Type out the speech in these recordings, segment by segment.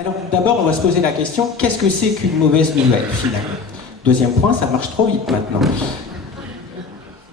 Alors d'abord, on va se poser la question, qu'est-ce que c'est qu'une mauvaise nouvelle, finalement? Deuxième point, ça marche trop vite maintenant.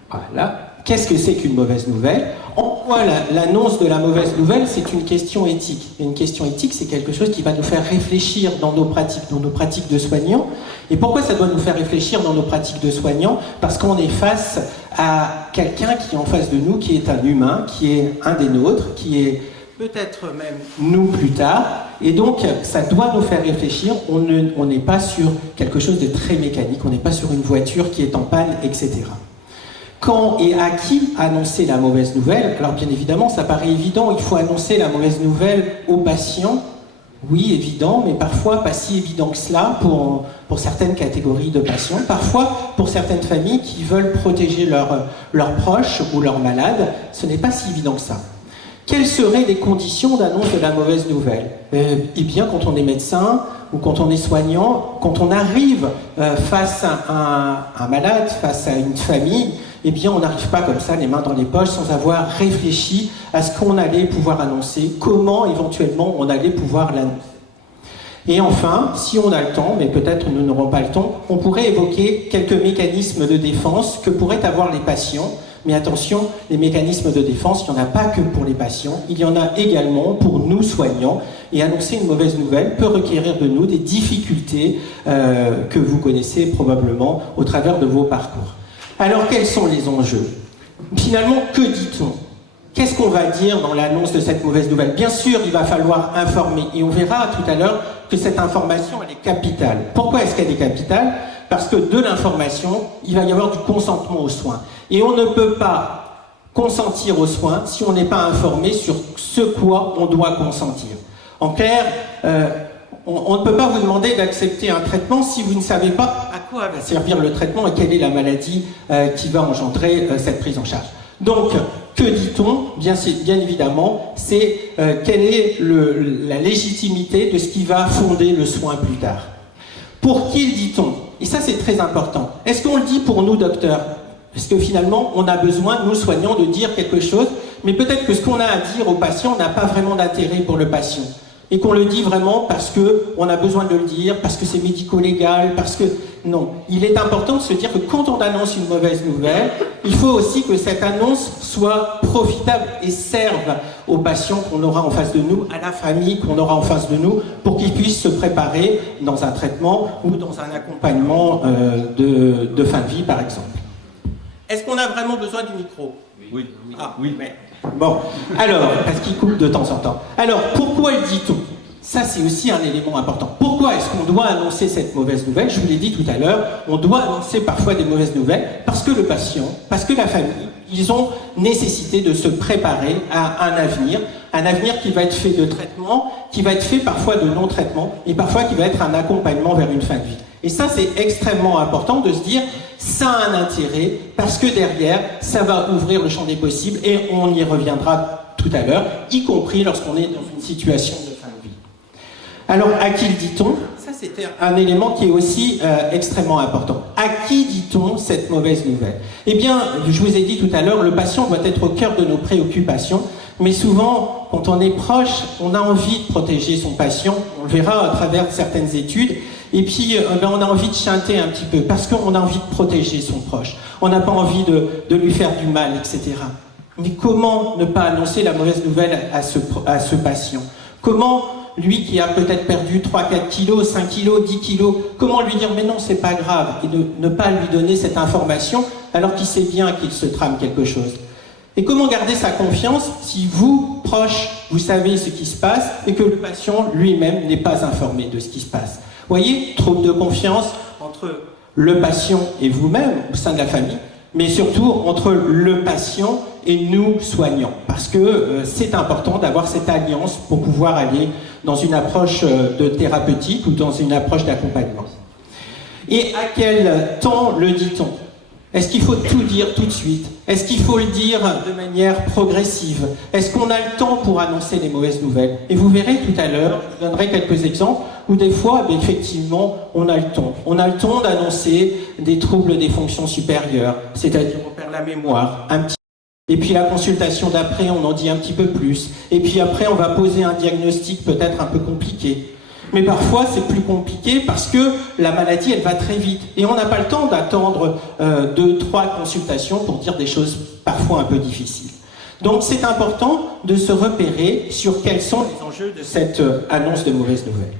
Voilà. Qu'est-ce que c'est qu'une mauvaise nouvelle? En quoi l'annonce de la mauvaise nouvelle, c'est une question éthique? Et une question éthique, c'est quelque chose qui va nous faire réfléchir dans nos pratiques de soignants. Et pourquoi ça doit nous faire réfléchir dans nos pratiques de soignants? Parce qu'on est face à quelqu'un qui est en face de nous, qui est un humain, qui est un des nôtres, qui est peut-être même nous plus tard. Et donc, ça doit nous faire réfléchir. On n'est pas sur quelque chose de très mécanique, on n'est pas sur une voiture qui est en panne, etc. Quand et à qui annoncer la mauvaise nouvelle? Alors bien évidemment, ça paraît évident, il faut annoncer la mauvaise nouvelle aux patients. Oui, évident, mais parfois pas si évident que cela pour certaines catégories de patients. Parfois, pour certaines familles qui veulent protéger leurs proches ou leurs malades, ce n'est pas si évident que ça. Quelles seraient les conditions d'annonce de la mauvaise nouvelle? Eh bien, quand on est médecin ou quand on est soignant, quand on arrive face à un malade, face à une famille, eh bien, on n'arrive pas comme ça, les mains dans les poches, sans avoir réfléchi à ce qu'on allait pouvoir annoncer, comment éventuellement on allait pouvoir l'annoncer. Et enfin, si on a le temps, mais peut-être nous n'aurons pas le temps, on pourrait évoquer quelques mécanismes de défense que pourraient avoir les patients. Mais attention, les mécanismes de défense, il n'y en a pas que pour les patients, il y en a également pour nous soignants. Et annoncer une mauvaise nouvelle peut requérir de nous des difficultés que vous connaissez probablement au travers de vos parcours. Alors, quels sont les enjeux? Finalement, que dit-on? Qu'est-ce qu'on va dire dans l'annonce de cette mauvaise nouvelle? Bien sûr, il va falloir informer. Et on verra tout à l'heure que cette information, elle est capitale. Pourquoi est-ce qu'elle est capitale? Parce que de l'information, il va y avoir du consentement aux soins. Et on ne peut pas consentir aux soins si on n'est pas informé sur ce quoi on doit consentir. En clair, on ne peut pas vous demander d'accepter un traitement si vous ne savez pas à quoi va servir le traitement et quelle est la maladie qui va engendrer cette prise en charge. Donc, que dit-on? Bien évidemment, c'est quelle est la légitimité de ce qui va fonder le soin plus tard. Pour qui le dit-on? Et ça, c'est très important. Est-ce qu'on le dit pour nous, docteurs? Parce que finalement, on a besoin, nous soignants, de dire quelque chose, mais peut-être que ce qu'on a à dire au patient n'a pas vraiment d'intérêt pour le patient. Et qu'on le dit vraiment parce qu'on a besoin de le dire, parce que c'est médico-légal, parce que... Non. Il est important de se dire que quand on annonce une mauvaise nouvelle, il faut aussi que cette annonce soit profitable et serve aux patients qu'on aura en face de nous, à la famille qu'on aura en face de nous, pour qu'ils puissent se préparer dans un traitement ou dans un accompagnement de fin de vie, par exemple. Est-ce qu'on a vraiment besoin du micro? Oui. Ah, oui, mais... Bon, alors, parce qu'il coupe de temps en temps. Alors, pourquoi le dit-on? Ça, c'est aussi un élément important. Pourquoi est-ce qu'on doit annoncer cette mauvaise nouvelle? Je vous l'ai dit tout à l'heure, on doit annoncer parfois des mauvaises nouvelles parce que le patient, parce que la famille, ils ont nécessité de se préparer à un avenir qui va être fait de traitement, qui va être fait parfois de non-traitement et parfois qui va être un accompagnement vers une fin de vie. Et ça, c'est extrêmement important de se dire, ça a un intérêt parce que derrière, ça va ouvrir le champ des possibles et on y reviendra tout à l'heure, y compris lorsqu'on est dans une situation de fin de vie. Alors, à qui le dit-on? Ça, c'était un élément qui est aussi extrêmement important. À qui dit-on cette mauvaise nouvelle? Eh bien, je vous ai dit tout à l'heure, le patient doit être au cœur de nos préoccupations, mais souvent, quand on est proche, on a envie de protéger son patient, on le verra à travers certaines études, et puis on a envie de chanter un petit peu, parce qu'on a envie de protéger son proche, on n'a pas envie de lui faire du mal, etc. Mais comment ne pas annoncer la mauvaise nouvelle à ce patient? Comment, lui qui a peut-être perdu 3-4 kilos, 5 kilos, 10 kilos, comment lui dire mais non, c'est pas grave, et ne pas lui donner cette information alors qu'il sait bien qu'il se trame quelque chose? Et comment garder sa confiance si vous, proche, vous savez ce qui se passe et que le patient lui-même n'est pas informé de ce qui se passe? Vous voyez, trouble de confiance entre le patient et vous-même au sein de la famille, mais surtout entre le patient et nous soignants, parce que c'est important d'avoir cette alliance pour pouvoir aller dans une approche de thérapeutique ou dans une approche d'accompagnement. Et à quel temps le dit-on? Est-ce qu'il faut tout dire tout de suite? Est-ce qu'il faut le dire de manière progressive? Est-ce qu'on a le temps pour annoncer les mauvaises nouvelles? Et vous verrez tout à l'heure, je vous donnerai quelques exemples, où des fois, effectivement, on a le temps. On a le temps d'annoncer des troubles des fonctions supérieures, c'est-à-dire on perd la mémoire, un petit. Et puis la consultation d'après, on en dit un petit peu plus. Et puis après, on va poser un diagnostic peut-être un peu compliqué. mais parfois c'est plus compliqué parce que la maladie, elle va très vite. Et on n'a pas le temps d'attendre 2-3 consultations pour dire des choses parfois un peu difficiles. Donc c'est important de se repérer sur quels sont les enjeux de cette annonce de mauvaise nouvelle.